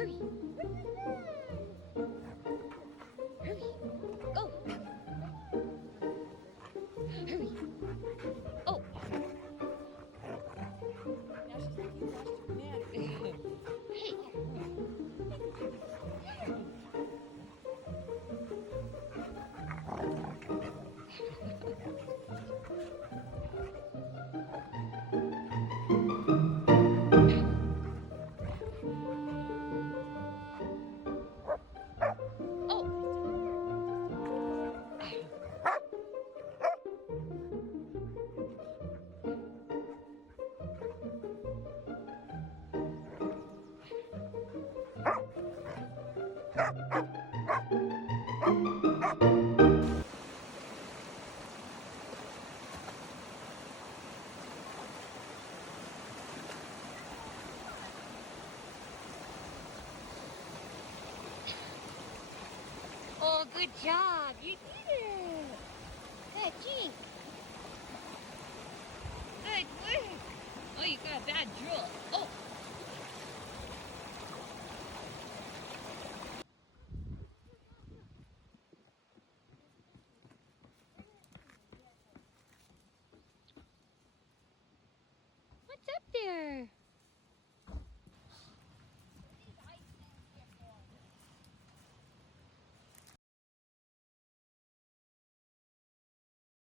Hurry. Hurry. Go. Hurry. Oh. Now she's like, you lost your banana. Hey. Oh. Oh, good job. You did it. Good, Gene. Good work. Oh, you got a bad drool. Oh. What's up there?